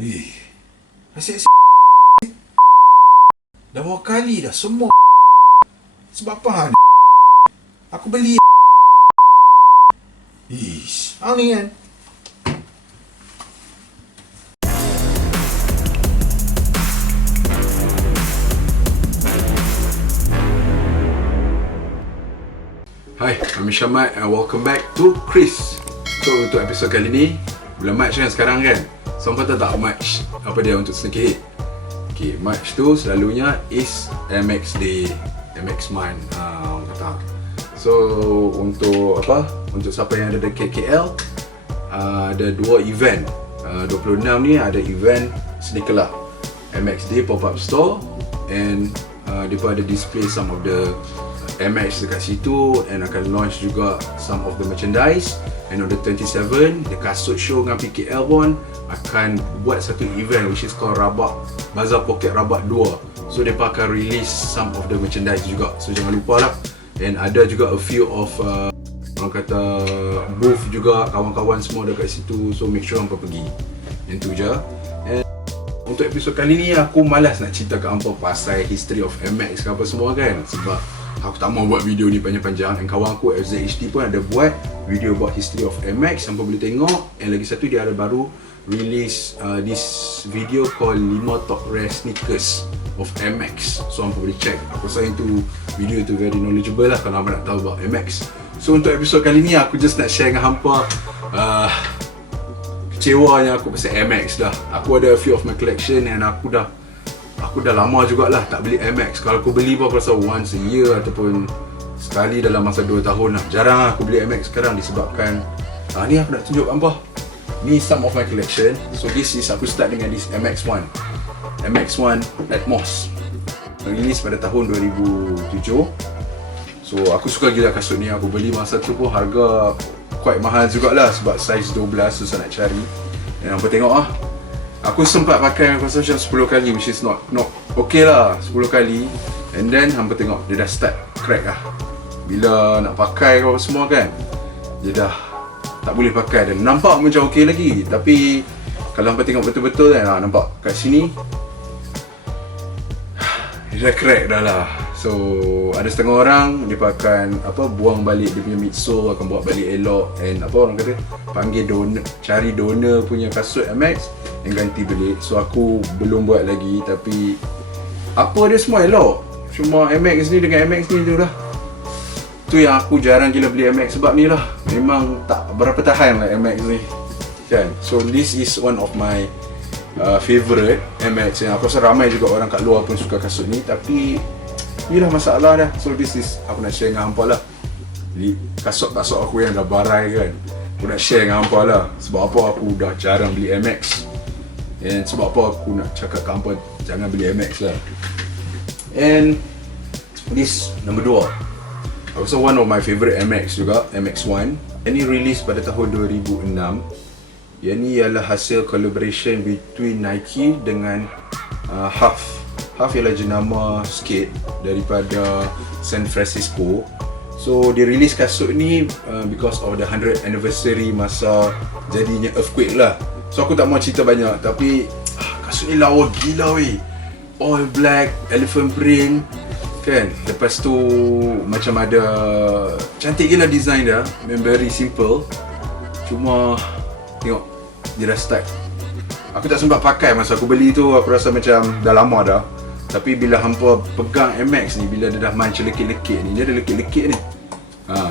Eh, asyik dah berapa kali dah semua. Sebab apa hal aku beli. Ish, hang ni kan. Hai, I'm Syamat and welcome back to Chris. So untuk episod kali ni, bulan Mac kan sekarang kan. So kau tahu tak March apa dia untuk sneaker head? Okay, March tu selalunya is MX Day, MX Month, orang kata. So untuk apa? Untuk siapa yang ada dekat KL, ada dua event. 26 ni ada event sneaker lah, MX Day pop-up store, and mereka ada display some of the MX dekat situ, and akan launch juga some of the merchandise. And on the 27, the Kasut Show dengan PKL pun akan buat satu event which is called Rabak Bazaar Pocket Rabak 2. So mereka akan release some of the merchandise juga, so jangan lupa lah. And ada juga a few of orang kata booth juga, kawan-kawan semua dekat situ. So make sure hampa pergi. Yang tu je. And untuk episod kali ni aku malas nak cerita ke hampa pasal history of MX ke apa semua kan, sebab aku tak mau buat video ni panjang-panjang. Dan kawan aku FZHD pun ada buat video about history of MX, hampa boleh tengok. And lagi satu, dia ada baru release this video called 5 top rare sneakers of MX. So hampa boleh check. Aku rasa itu video tu very knowledgeable lah kalau hampa nak tahu about MX. So untuk episod kali ni aku just nak share dengan hampa kecewanya aku pasal MX dah. Aku ada a few of my collection and aku dah lama jugalah tak beli MX. Kalau aku beli pun aku rasa once a year ataupun sekali dalam masa 2 tahun lah. Jarang aku beli MX sekarang disebabkan ni aku nak tunjuk hampa. Ni some of my collection. So this is, aku start dengan this MX1 Atmos, release pada tahun 2007. So aku suka gila kasut ni. Aku beli masa tu pun harga quite mahal jugalah sebab size 12, susah nak cari. Dan hampa tengok aku sempat pakai aku rasa macam 10 kali, which is not okay lah, 10 kali. And then hampa tengok dia dah start crack lah. Bila nak pakai kau semua kan, dia dah tak boleh pakai. Dan nampak macam okay lagi, tapi kalau hampa tengok betul-betul kan, nampak kat sini dia dah crack dah lah. So ada setengah orang dia akan buang balik dia punya midsole, akan buat balik elok, and orang kata panggil donor, cari donor punya kasut MX yang ganti balik. So aku belum buat lagi, tapi apa dia semua elok, cuma MX ni dengan MX ni tu lah. Tu yang aku jarang gila beli MX sebab ni lah, memang tak berapa tahan lah MX ni kan. So this is one of my favourite MX yang aku rasa ramai juga orang kat luar pun suka kasut ni, tapi inilah masalah dah. So this is aku nak share dengan hampa lah. Jadi kasut-kasut aku yang dah barai kan, aku nak share dengan hampa lah. Sebab apa aku dah jarang beli MX, and sebab apa aku nak cakap ke hampa jangan beli MX lah. And this number 2, also one of my favourite MX juga, MX1. Ini release pada tahun 2006. Yang ni ialah hasil collaboration between Nike dengan Huff ialah jenama skate daripada San Francisco. So dia release kasut ni because of the 100th anniversary masa jadinya earthquake lah. So aku tak mau cerita banyak, tapi kasut ni lawa gila weh. All black, elephant print kan. Lepas tu macam ada cantik gila design dia, very simple. Cuma tengok dia dah start. Aku tak sempat pakai masa aku beli tu, aku rasa macam dah lama dah. Tapi bila hampa pegang MX ni, bila dia dah main lekit-lekit ni, dia ada lekit-lekit ni.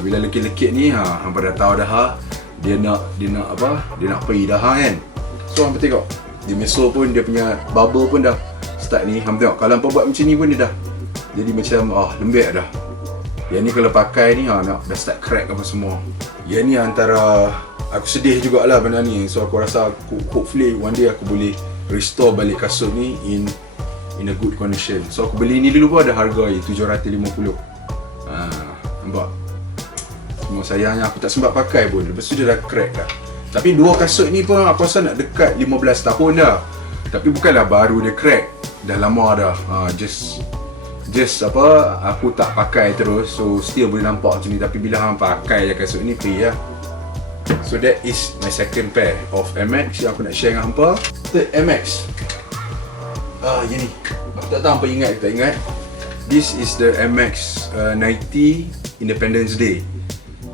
Bila lekit-lekit ni, hampa dah tahu dah dia nak pergi dah kan. So hampa tengok, dia midsole pun, dia punya bubble pun dah start ni. Hampa tengok, kalau hampa buat macam ni pun dia dah jadi macam lembek dah. Yang ni kalau pakai ni, dah start crack apa semua. Yang ni antara aku sedih jugalah benda ni. So aku rasa hopefully one day aku boleh restore balik kasut ni in a good condition. So aku beli ni dulu pun ada harga $750. Nampak? Cuma sayangnya aku tak sempat pakai pun. Lepas tu dia dah crack dah. Tapi dua kasut ni pun aku rasa nak dekat 15 tahun dah. Tapi bukanlah baru dia crack, dah lama dah. Just aku tak pakai terus, so still boleh nampak macam ni. Tapi bila hang pakai je kasut ni, pergi lah. So that is my second pair of MX yang aku nak share dengan hampa. Third MX. Yang ni. Aku tak tahu hampa ingat ke tak ingat. This is the MX 90 Independence Day.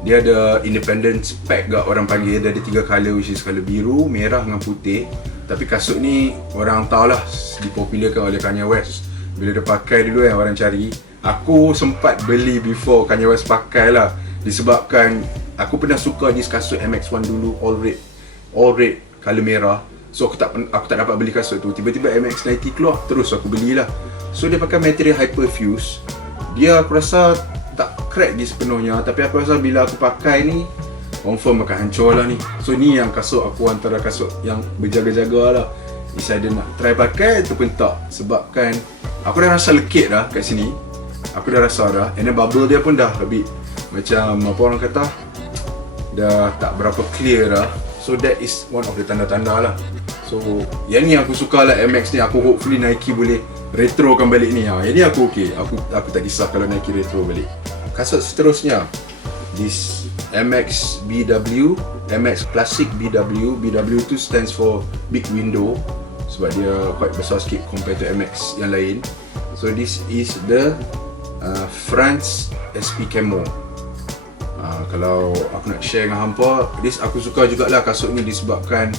Dia ada Independence Pack gak orang panggil. Dia ada 3 colour, which is colour biru, merah dengan putih. Tapi kasut ni orang tahulah dipopularkan oleh Kanye West. Bila dia pakai dulu orang cari. Aku sempat beli before Kanye West pakai lah. Disebabkan aku pernah suka this kasut MX1 dulu, all red, colour merah. So aku tak dapat beli kasut tu. Tiba-tiba MX90 keluar, terus aku belilah. So dia pakai material Hyperfuse. Dia aku rasa tak crack di sepenuhnya, tapi aku rasa bila aku pakai ni confirm akan hancur lah ni. So ni yang kasut aku, antara kasut yang berjaga-jaga lah. Either nak try pakai ataupun tak. Sebabkan aku dah rasa lekit dah kat sini. Aku dah rasa dah. And then bubble dia pun dah lebih macam apa orang kata, dah tak berapa clear dah. So that is one of the tanda-tanda lah. So yang ni aku suka lah MX ni. Aku hopefully Nike boleh retrokan balik ni. Yang ni aku okay. Aku tak kisah kalau Nike retro balik. Kasut seterusnya, this MX BW, MX Classic BW. BW tu stands for Big Window, sebab dia quite besar sikit compared to MX yang lain. So this is the France SP Camo. Kalau aku nak share dengan hampa, this aku suka jugalah kasut ni disebabkan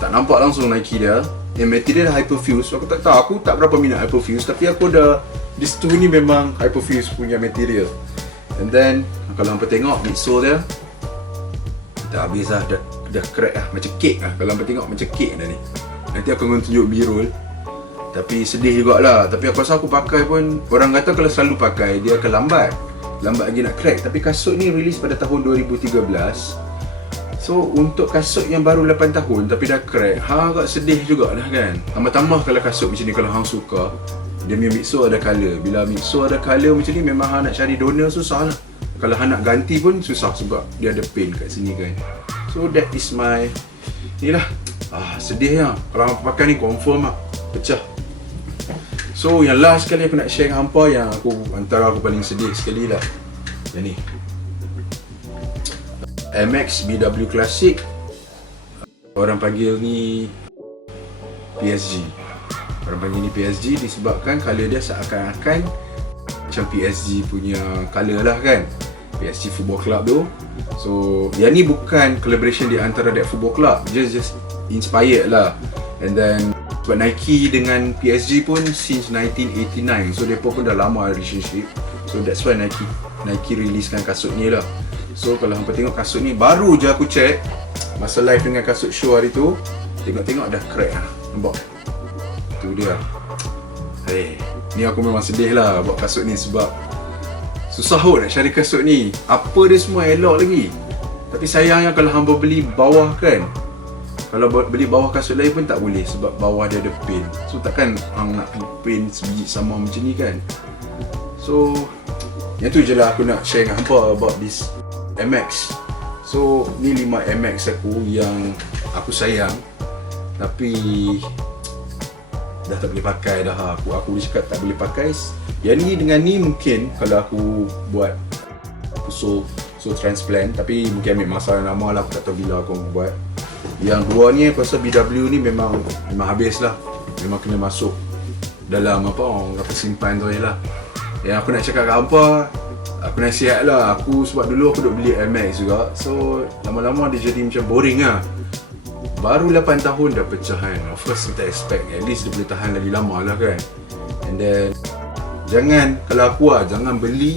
tak nampak langsung Nike dia. Yang material Hyperfuse. Aku tak tahu, aku tak berapa minat Hyperfuse, tapi aku ada this two ni memang Hyperfuse punya material. And then kalau hampa tengok midsole dia dah habis lah, dah crack lah, macam kek lah. Kalau hampa tengok macam kek dah ni. Nanti aku akan tunjuk B-roll. Tapi sedih jugalah. Tapi aku rasa aku pakai pun, orang kata kalau selalu pakai dia akan lambat lagi nak crack. Tapi kasut ni release pada tahun 2013. So untuk kasut yang baru 8 tahun tapi dah crack, agak sedih jugalah kan. Tambah-tambah kalau kasut macam ni, kalau hang suka, dia punya midsole ada colour. Bila midsole ada colour macam ni, memang hang nak cari donor susah lah. Kalau hang nak ganti pun susah sebab dia ada pin kat sini kan. So that is my, ni lah. Sedih lah. Kalau hang pakai ni confirm lah pecah. So yang last sekali aku nak share dengan hampa, yang antara aku paling sedih sekali lah, yang ni MX BW Classic. Orang panggil ni PSG. Orang panggil ni PSG disebabkan colour dia seakan-akan macam PSG punya colour lah kan, PSG Football Club tu. So yang ni bukan collaboration di antara that football club, just inspired lah. And then sebab Nike dengan PSG pun since 1989, so mereka pun dah lama relationship. So that's why Nike releasekan kasut ni lah. So kalau hampa tengok kasut ni, baru je aku check masa live dengan kasut show hari tu, tengok-tengok dah crack lah. Nampak? Tu dia. Ni aku memang sedih lah buat kasut ni, sebab susah kot nak cari kasut ni. Apa dia semua elok lagi. Tapi sayangnya kalau hampa beli bawah kan, kalau beli bawah kasut lain pun tak boleh sebab bawah dia ada pin. So takkan hang nak pin sebiji sama macam ni kan. So yang tu je lah aku nak share dengan hampa about this MX. So ni 5 MX aku yang aku sayang, tapi dah tak boleh pakai dah. Aku boleh cakap tak boleh pakai. Yang ni dengan ni mungkin kalau aku buat so transplant, tapi mungkin ambil masa yang lama lah. Aku tak tahu bila aku buat. Yang dua ni aku rasa BW ni memang habis lah. Memang kena masuk dalam apa orang kata simpan tu je lah. Yang aku nak cakap kat hampa, aku nasihat lah. Aku sebab dulu aku duk beli MX juga, so lama-lama dia jadi macam boring lah. Baru 8 tahun dah pecah kan. Of course kita expect at least dia boleh tahan lagi lama lah kan. And then kalau aku jangan beli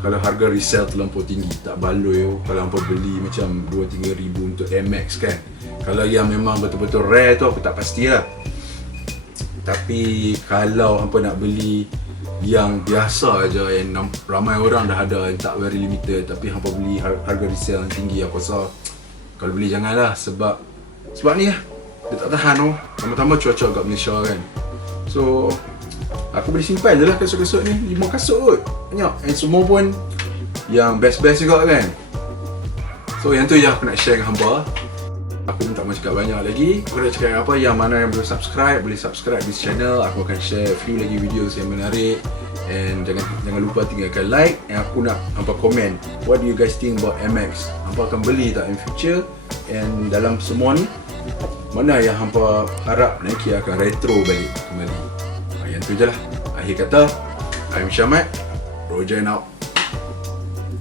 kalau harga resell terlampau tinggi, tak baloi. Kalau hampa beli macam 2-3 ribu untuk MX kan. Kalau yang memang betul-betul rare tu aku tak pasti lah. Tapi kalau hampa nak beli yang biasa aja, yang ramai orang dah ada, yang tak very limited, tapi hampa beli harga resell yang tinggi, aku rasa kalau beli janganlah. Sebab ni lah, dia tak tahan tu. Tambah-tambah cuaca kat Malaysia kan. So aku boleh simpan je lah kasut-kasut ni. 5 kasut kot, banyak. And semua pun yang best-best juga kan. So yang tu je aku nak share dengan hampa. Aku pun tak mahu cakap banyak lagi. Aku dah cakap apa, yang mana yang belum subscribe, boleh subscribe this channel. Aku akan share few lagi videos yang menarik. And jangan lupa tinggalkan like. And aku nak hampa komen, what do you guys think about MX? Hampa akan beli tak in future? And dalam semua ni, mana yang hampa harap Nike akan retro balik kembali? Yang tu je lah. Akhir kata, I'm Syamad, Roger and out.